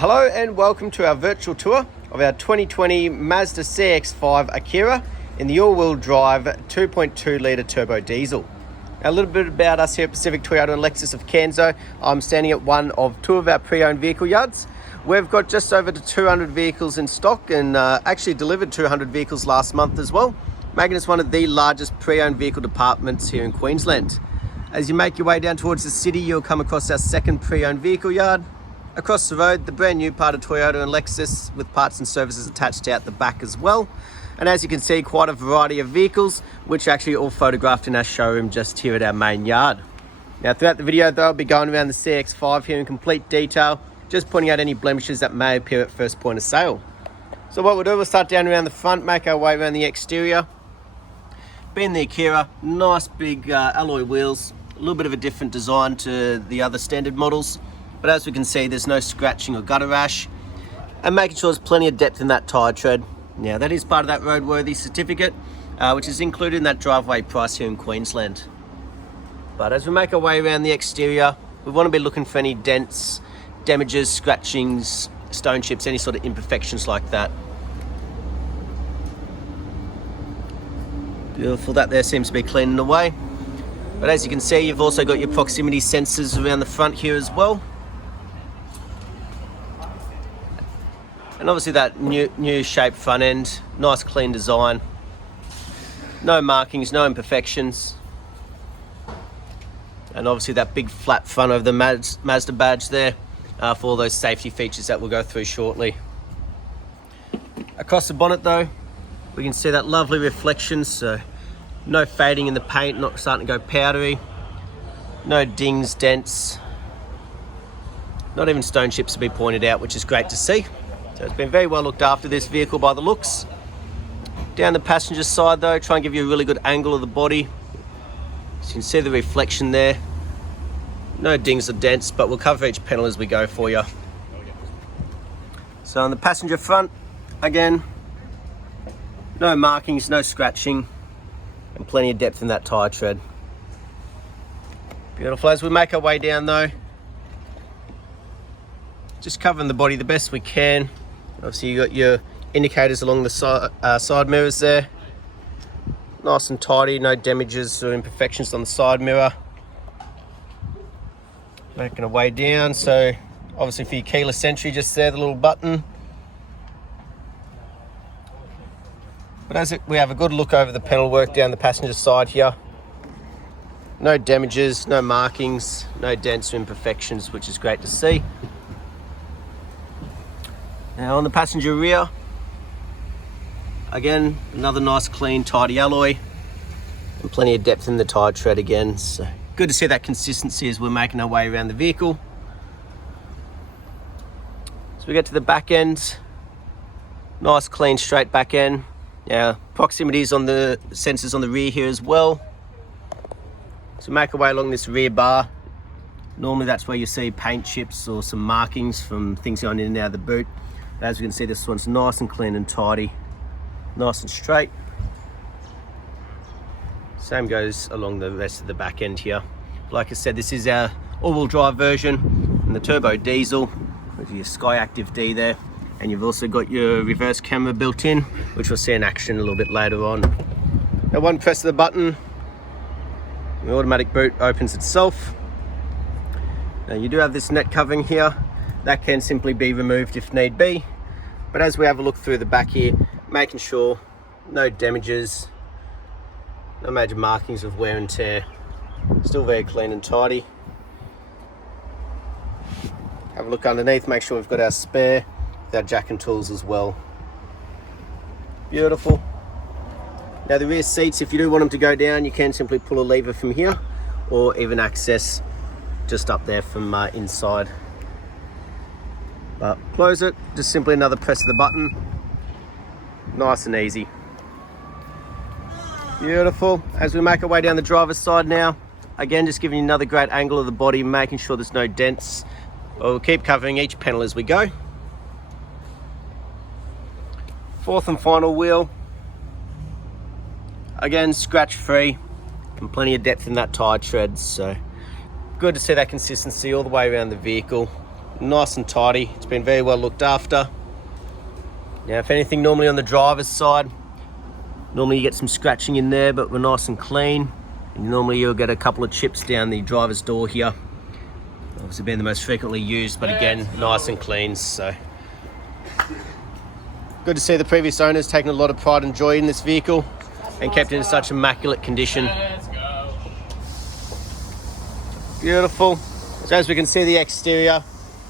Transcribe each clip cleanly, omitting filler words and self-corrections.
Hello and welcome to our virtual tour of our 2020 Mazda CX-5 Akera in the all-wheel drive 2.2 litre turbo diesel. Now, a little bit about us here at Pacific Toyota and Lexus of Canso. I'm standing at one of two of our pre-owned vehicle yards. We've got just over 200 vehicles in stock and actually delivered 200 vehicles last month as well, making us one of the largest pre-owned vehicle departments here in Queensland. As you make your way down towards the city, you'll come across our second pre-owned vehicle yard. Across the road, the brand new part of Toyota and Lexus with parts and services attached out the back as well. And as you can see, quite a variety of vehicles, which are actually all photographed in our showroom just here at our main yard. Now, throughout the video, though, I'll be going around the CX-5 here in complete detail, just pointing out any blemishes that may appear at first point of sale. So what we'll do, we'll start down around the front, make our way around the exterior. Being the Akera, nice big alloy wheels, a little bit of a different design to the other standard models. But as we can see, there's no scratching or gutter rash, and making sure there's plenty of depth in that tyre tread. Now, that is part of that roadworthy certificate, which is included in that driveway price here in Queensland. But as we make our way around the exterior, we want to be looking for any dents, damages, scratchings, stone chips, any sort of imperfections like that. Beautiful, that there seems to be cleaning away. But as you can see, you've also got your proximity sensors around the front here as well. And obviously that new shaped front end, nice clean design. No markings, no imperfections. And obviously that big flat front of the Mazda badge there for all those safety features that we'll go through shortly. Across the bonnet though, we can see that lovely reflection, so no fading in the paint, not starting to go powdery. No dings, dents. Not even stone chips to be pointed out, which is great to see. So it's been very well looked after, this vehicle, by the looks. Down the passenger side though, try and give you a really good angle of the body. So you can see the reflection there. No dings or dents, but we'll cover each panel as we go for you. So on the passenger front, again, no markings, no scratching, and plenty of depth in that tyre tread. Beautiful. As we make our way down though, just covering the body the best we can. Obviously, you got your indicators along the side mirrors there. Nice and tidy, no damages or imperfections on the side mirror. Making our way down, so obviously for your keyless entry, just there, the little button. But as we have a good look over the panel work down the passenger side here, no damages, no markings, no dents or imperfections, which is great to see. Now on the passenger rear, again, another nice clean tidy alloy and plenty of depth in the tyre tread again. So good to see that consistency as we're making our way around the vehicle. So we get to the back end, nice clean straight back end. Now proximities on the sensors on the rear here as well. So make our way along this rear bar. Normally that's where you see paint chips or some markings from things going in and out of the boot. As we can see, this one's nice and clean and tidy, nice and straight. Same goes along the rest of the back end here. Like I said, this is our all-wheel drive version and the turbo diesel with your Sky Active D there. And you've also got your reverse camera built in, which we'll see in action a little bit later on. Now, one press of the button, the automatic boot opens itself. Now you do have this net covering here. That can simply be removed if need be. But as we have a look through the back here, making sure no damages, no major markings of wear and tear. Still very clean and tidy. Have a look underneath, make sure we've got our spare, with our jack and tools as well. Beautiful. Now the rear seats, if you do want them to go down, you can simply pull a lever from here, or even access just up there from inside. But close it, just simply another press of the button. Nice and easy. Beautiful. As we make our way down the driver's side now, again, just giving you another great angle of the body, making sure there's no dents. We'll keep covering each panel as we go. Fourth and final wheel. Again, scratch free and plenty of depth in that tyre tread. So good to see that consistency all the way around the vehicle. Nice and tidy. It's been very well looked after. Now, if anything, normally on the driver's side, normally you get some scratching in there, but we're nice and clean. And normally you'll get a couple of chips down the driver's door here. Obviously being the most frequently used, but again, nice and clean. So good to see the previous owners taking a lot of pride and joy in this vehicle and kept it in such immaculate condition. Let's go. Beautiful. So as we can see, the exterior,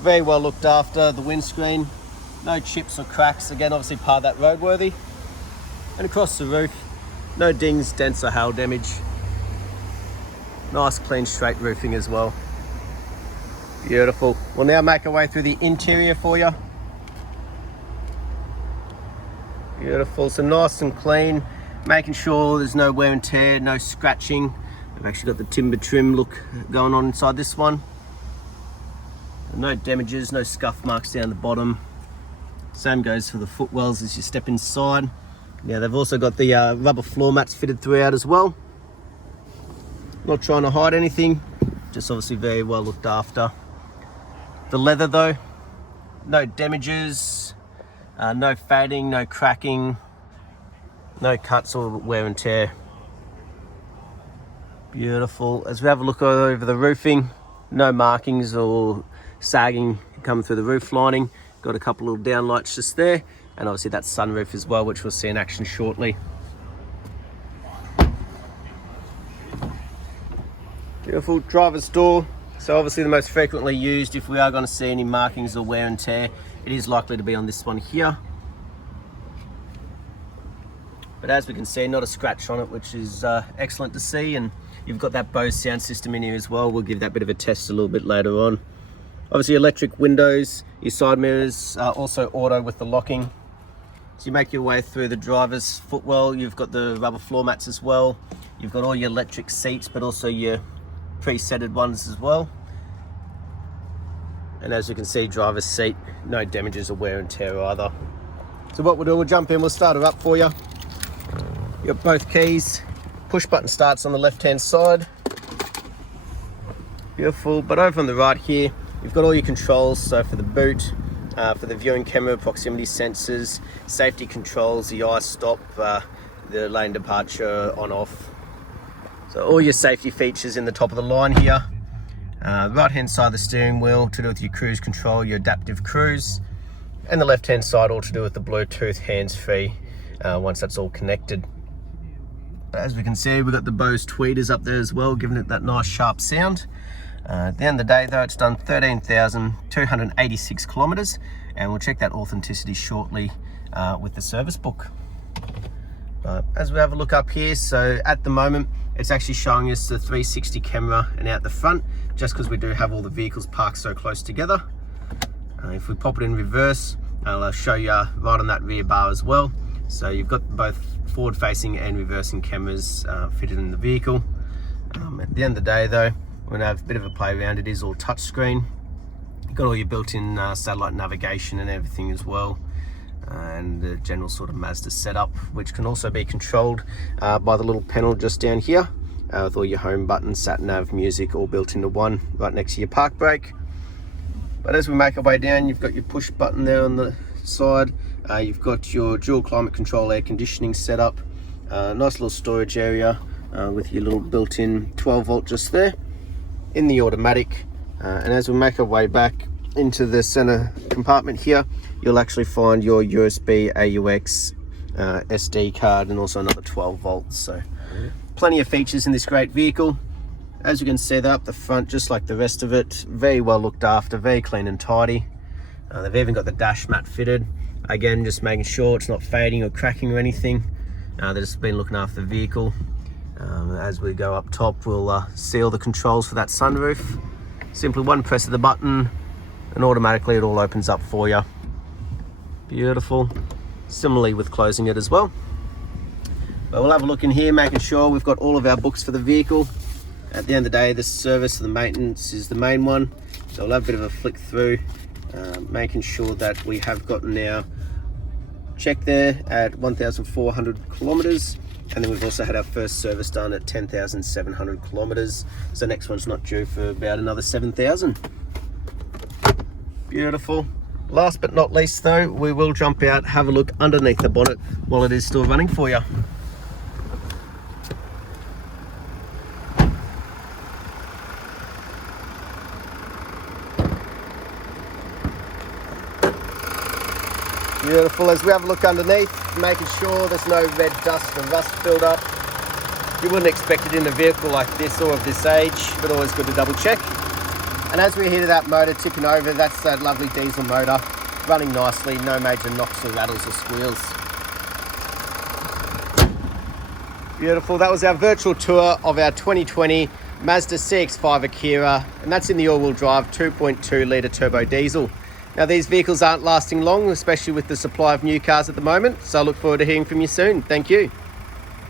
very well looked after. The windscreen, no chips or cracks. Again, obviously part of that roadworthy. And across the roof, no dings, dents or hail damage. Nice, clean, straight roofing as well. Beautiful. We'll now make our way through the interior for you. Beautiful. So nice and clean, making sure there's no wear and tear, no scratching. We've actually got the timber trim look going on inside this one. No damages, no scuff marks down the bottom. Same goes for the footwells as you step inside. Now they've also got the rubber floor mats fitted throughout as well. Not trying to hide anything, just obviously very well looked after. The leather though, no damages, no fading, no cracking, no cuts or wear and tear. Beautiful. As we have a look over the roofing, no markings or sagging coming through the roof lining. Got a couple of little downlights just there, and obviously that sunroof as well, which we'll see in action shortly. Beautiful driver's door. So obviously the most frequently used, if we are going to see any markings or wear and tear, it is likely to be on this one here. But as we can see, not a scratch on it, which is excellent to see. And you've got that Bose sound system in here as well. We'll give that bit of a test a little bit later on. Obviously electric windows, your side mirrors, also auto with the locking. So you make your way through the driver's footwell. You've got the rubber floor mats as well. You've got all your electric seats, but also your pre-setted ones as well. And as you can see, driver's seat, no damages or wear and tear either. So what we'll do, we'll jump in, we'll start her up for you. You've got both keys, push button starts on the left hand side. Beautiful. But over on the right here, you've got all your controls. So for the boot, for the viewing camera, proximity sensors, safety controls, the eye stop, the lane departure on off. So all your safety features in the top of the line here. Right hand side of the steering wheel to do with your cruise control, your adaptive cruise, and the left hand side all to do with the Bluetooth hands-free once that's all connected. As we can see, we've got the Bose tweeters up there as well, giving it that nice sharp sound. At the end of the day though, it's done 13,286 kilometers, and we'll check that authenticity shortly with the service book. As we have a look up here, so at the moment it's actually showing us the 360 camera and out the front, just because we do have all the vehicles parked so close together. If we pop it in reverse, I'll show you right on that rear bar as well. So you've got both forward facing and reversing cameras fitted in the vehicle. At the end of the day though, we're gonna have a bit of a play around. It is all touchscreen. You've got all your built-in satellite navigation and everything as well. And the general sort of Mazda setup, which can also be controlled by the little panel just down here with all your home buttons, sat nav, music, all built into one right next to your park brake. But as we make our way down, you've got your push button there on the side. You've got your dual climate control air conditioning setup. Nice little storage area with your little built-in 12 volt just there in the automatic. And as we make our way back into the center compartment here, you'll actually find your USB, AUX, SD card, and also another 12 volts. So plenty of features in this great vehicle. As you can see, they're up the front just like the rest of it. Very well looked after, very clean and tidy. They've even got the dash mat fitted. Again, just making sure it's not fading or cracking or anything. They've just been looking after the vehicle. As we go up top, we'll see all the controls for that sunroof. Simply one press of the button and automatically it all opens up for you. Beautiful. Similarly with closing it as well. But we'll have a look in here, making sure we've got all of our books for the vehicle. At the end of the day, the service and the maintenance is the main one. So we'll have a bit of a flick through, making sure that we have gotten our check there at 1,400 kilometers. And then we've also had our first service done at 10,700 kilometers. So next one's not due for about another 7,000. Beautiful. Last but not least though, we will jump out, have a look underneath the bonnet while it is still running for you. Beautiful. As we have a look underneath, making sure there's no red dust or rust build up. You wouldn't expect it in a vehicle like this or of this age, but always good to double check. And as we hear that motor tipping over, that's that lovely diesel motor running nicely, no major knocks or rattles or squeals. Beautiful. That was our virtual tour of our 2020 Mazda CX-5 Akera, and that's in the all-wheel drive 2.2 litre turbo diesel. Now these vehicles aren't lasting long, especially with the supply of new cars at the moment, so I look forward to hearing from you soon. Thank you.